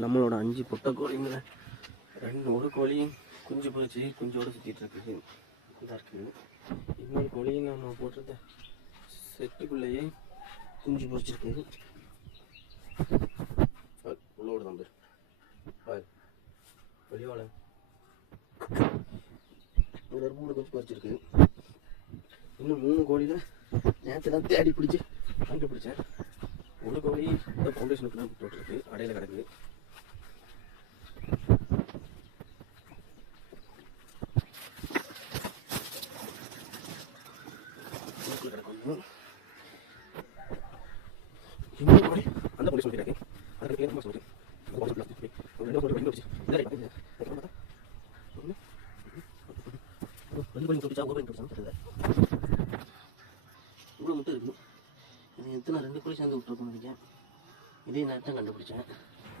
நம்மளோட 5 பொட்டை கோழிங்களை ஒரு கோழி குஞ்சு பொறிச்சு குஞ்சோடு சுற்றிட்டு இருக்குது. இதாக இருக்குது. இன்னொரு கோழியும் நம்ம போட்டிருந்த செட்டுக்குள்ளேயே குஞ்சு பொறிச்சிருக்கு. உள்ளோடு தான் பேர் வெளியோட ஒரு 3 குஞ்சு பொறிச்சிருக்கு. இன்னும் 3 கோழியில் நேற்று தான் தேடி பிடிச்சி கண்டுபிடிச்சேன். ஒரு கோழி இந்த ஃபவுண்டேஷனுக்குள்ள போட்டிருக்கு, அடையில கிடக்குது. இன்னொரு கோழி அந்த ஃபவுண்டேஷன் கிடக்கு. அதுக்கு பேர் சொல்லிட்டு இவ்வளோ முட்டை இருக்குது. இது எத்தனை 2 கோழி சேர்ந்து விட்டுருக்குன்னு நினைக்கிறேன். இதே நேரத்தை கண்டுபிடிச்சேன்.